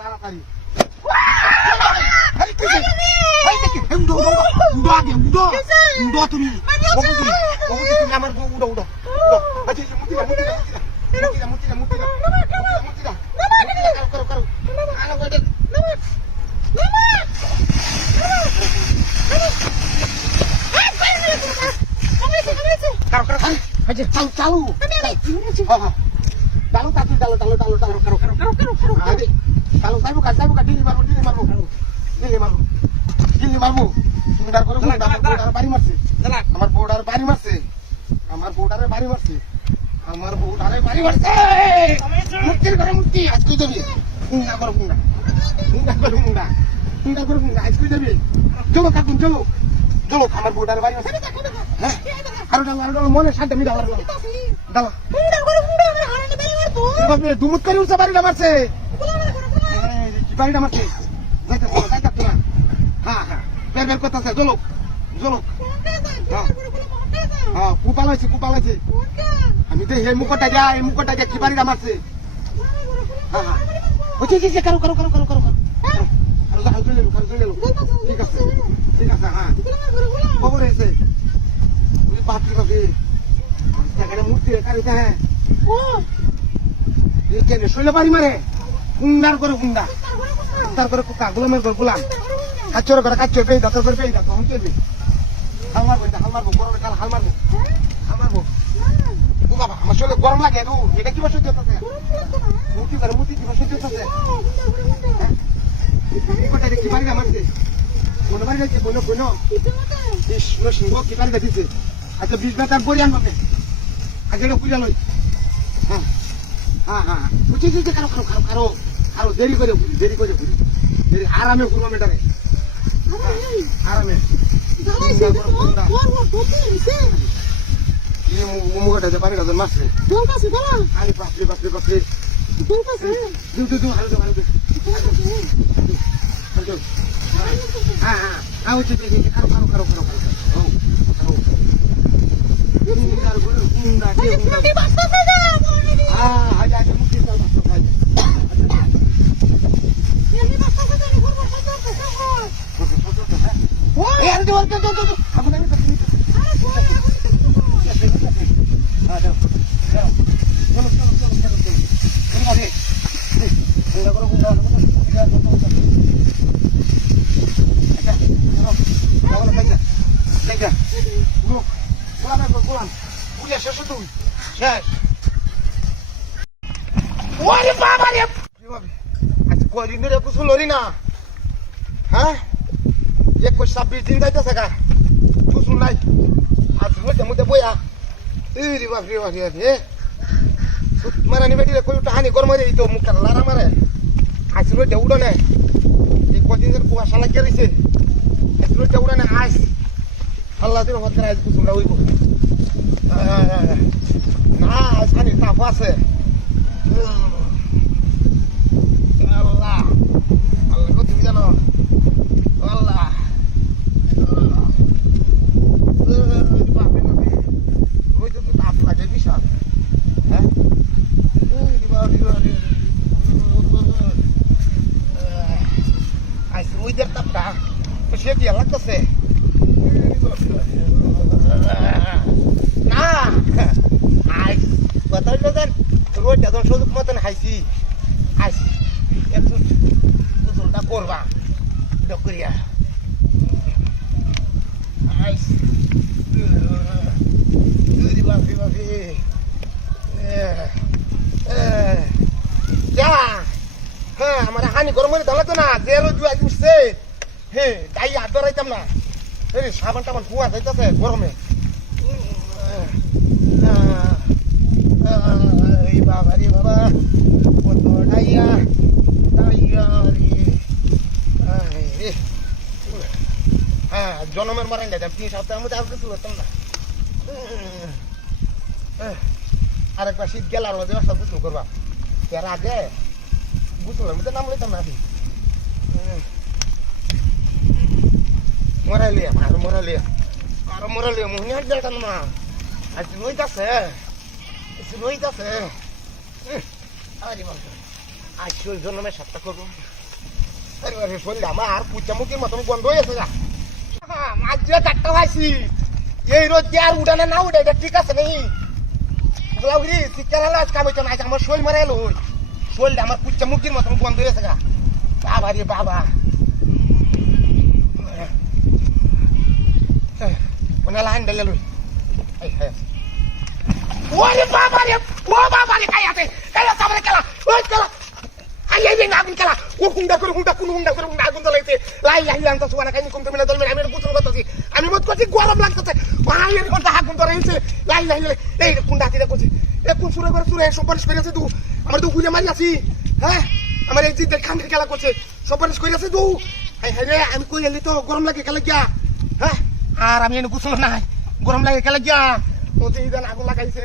তাড়াতাড়ি আরে কি এই দেখি উড়ো উড়ো আগে উড়ো উড়ো তুমি তুমি আমার উড়ো উড়ো আচ্ছা মুতি করো আলো করে আচ্ছা চালু ডিলি মারবো তুমি তার করে বাড়ি মারছে আমার বউডার বাড়ি মারছে আমার বউডারে বাড়ি মারছে মুক্তির ঘরে মুক্তি আজকে যাবি গুন্ডা আজকে যাবি চলো কাকুন চলো আমার বউডারে বাড়ি মারছে হ্যাঁ আরো ডালো মনে শান্তি আমি ডালো দুমুত করে উঠছে বাড়িটা মারছে কি বাড়িটা মারছে যাইতা তোরা হ্যাঁ বের করতেছে চলো হ্যাঁ কুপালাইছে আমি তো এই মুখটা যা কি বাড়িটা মারছে হ্যাঁ ওই কারো ঠিক আছে হ্যাঁ খবর হয়েছে মূর্তি হ্যাঁ শৈলে বাড়ি মারে গুন্ডার করে গুন্ডা তারপরে গোলামের ঘর গোলাম কাচ্চর পেয়ে দাঁতর করে পেয়ে তখন চলবে হাল মারবো গরমে কাল হাল মারবো ও বাবা আমার শরীরে গরম লাগে এটা কি সহ্য হচ্ছে মূর্তি কি সহ্য হচ্ছে কি বাড়িটা মারছে কোন বাড়ি যাচ্ছে বোন সিংহ কি বাড়িটা দিচ্ছে আচ্ছা 20 টাকার বই আনবে আগে পুজা লই হ্যাঁ বুঝছি কারো দেরি করে আরামে ঘুরবো মেটারে আরামে মুখটা যে পানি গাছের মারছে আরে বাপরে হ্যাঁ হচ্ছে কারো কয়দিন ধরে কুসুল লরি না হ্যাঁ 21-26 দিন যাইতেছে গা কুসুল নাই আজ মধ্যে বইয়া রে বাপরে মারানি বেটিরে কই টাহানি গরম হয়ে তো মুখটা লারা মারে আজ রোদে উড়নে এই কদিন ধরে কুয়াশা লাগিয়ে রয়েছে আজ রোদে উড়নে আজ আল্লাহ দিন হতে আজ কুসুলটা উইব না আজ খানি তাপ আছে আল্লাহ তুমি জানো আল্লাহ ওই তো তাপ লাগে বিশাল হ্যাঁ আইসি ওইদের তাপটা সে দিয়ে লাগতেছে না আইস কথা হইল যে রোদ যখন সুযোগ মতন হাইছি আইসি একটু গোসলটা করবা ডকরিয়া আইস বাপি যা হ্যাঁ আমার হানি গরম হয়ে দাঁড়াতো না যে রোদ উঠছে হ্যাঁ তাই হাত ধরাইতাম না সাবান টাবান কুয়া যাইতেছে গরমে বাবা রে বাবা কত ডাইয়া হ্যাঁ জনমের মারাই যাইতাম 3 সপ্তাহের মধ্যে আর কিছু হতাম না আরেকবার শীত গেল আর মধ্যে ব্যবস্থা গোসল করবা এর আগে গোসলের মধ্যে নাম লইতাম না মরাইলে আরো মরাইলে মনে হয় যাইতাম না আজ নইতাছে আরে বাবা আসল জন্মের সাতটা করবো আরে শরীর আমার পুচামুখির মতন গন্ধ হয়েছে গা মাঝে 4টা হয়েছি এই রোদ দিয়ে আর উঠানে না উঠে এটা ঠিক আছে নেই বুঝলাম শিক্ষার হলে আজ কামাইতো না আমার শরীর মারা এলো শরীরটা আমার পুচামুখির মতন গন্ধ হয়েছে গা বাবা রে বাবা ওনা লাইন ডালে লই ওরে বাবা রে ও বাবা রে কাই আছে সামনে খেলা ওই খেলা আই এই না আগুন খেলা ও হুন্ডা করে আগুন জ্বলাইছে লাই লাই লান্ত সুবানা কাইনি কম তুমি না দলমে আমি বুঝতে করতেছি আমি মত করছি গরম লাগতেছে ভাই এর কোনটা আগুন ধরাইছে লাই লাই এই কুন্ডা দিতে করছি এ কোন সুরে সম্পর্ক করেছে তুই আমার তো হুলে মারি আছি হ্যাঁ আমার এই যে খান্ডের খেলা করছে সম্পর্ক করেছে তুই হাই হাই রে আমি কই এলি তো গরম লাগে খেলা গিয়া হ্যাঁ আর আমি এনে গুছল না গরম লাগে খেলা গিয়া ও যে ইদান আগুন লাগাইছে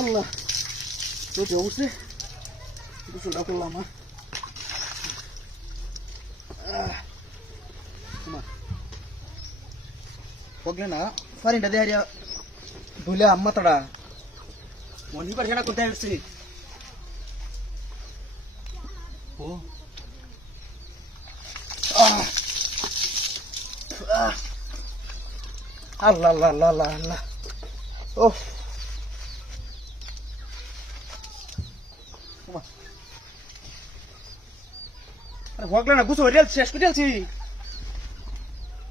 আল্লাহ তো অবশ্যই গোসলটা করলাম পগলে না ফারিনটা দেহারিয়া ধুলে আম্মা তোরা মনি পারছে না কোথায় উঠছি ও আল্লাহ আল্লাহ আল্লাহ আল্লাহ আল্লাহ ও ভগলে না গুছো রেল শেষ করে দিয়েছি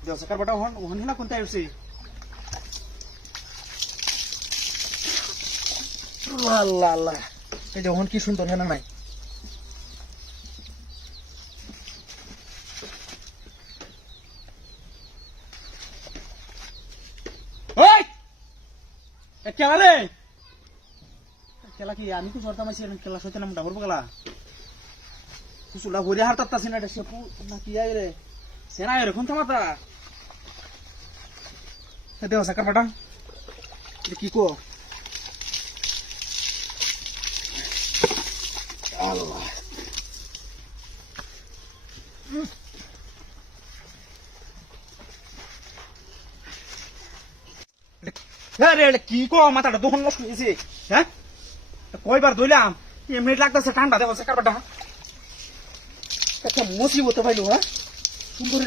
দশকার বটা হন না কোনটা আসছে আল্লাহ আল্লাহ এই যে হন কি সুন্দর হেনা নাই ওই খেলা রে খেলা কি আমি তো জোরতাম আছি খেলা সইতে নাম ডাবর গেলা কুসুলা হরে হারতাছি না সেপু না কি আই রে সেনা এরকম থামাতা দেওয়া সাকার পাটা কি কো আল্লাহ আরে এটা কি কো মাথাটা দোকান নষ্ট হয়েছে হ্যাঁ কয়বার ধইলাম এমনি লাগতেছে ঠান্ডা দেওয়া সাকার পাটা একটা মুসিবত পাইলো হ্যাঁ সুন্দর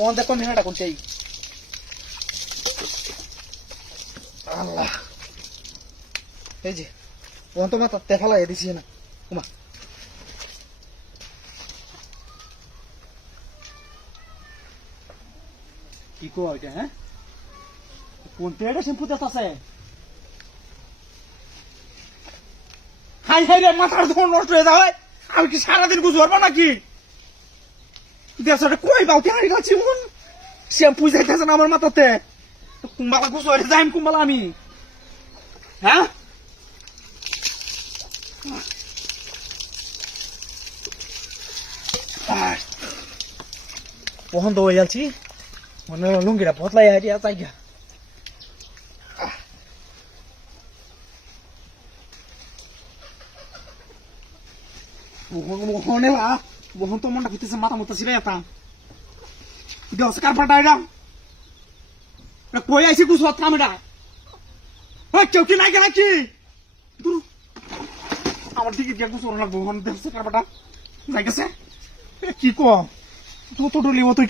মন দেখো মেহাটা কোন চাই আল্লাহ এই যে ওখান তো মাথা দেখা লাগিয়ে দিছি না কুমা কি কো এটা হ্যাঁ কোন পেড়া শ্যাম্পু তেত আছে হাই হাই রে মাথার ধন নষ্ট হয়ে যাবে আমি কি সারাদিন গুজ পারবো নাকি দেশটা কই বাউটি হারি গেছি মন শ্যাম্পু যাইতেছে না আমার মাথাতে কুম্বালা গুজ হয়ে যাইম কুম্বালা আমি হ্যাঁ ওখান তো হয়ে যাচ্ছি মনে লুঙ্গিটা বদলাই হারিয়ে চাই গা মোহনে লা মোহন তো মনটা ভিতরে মাথা মতো ছিড়ে যেতাম দেওয়া কার ফাটা এটা কই আইসি কুছ হতাম এটা কেউ কি নাই গেলা কি আমার দিকে গিয়ে কুছ লাগবো দেওয়া কার ফাটা যাই গেছে কি কো তো ডলিও তুই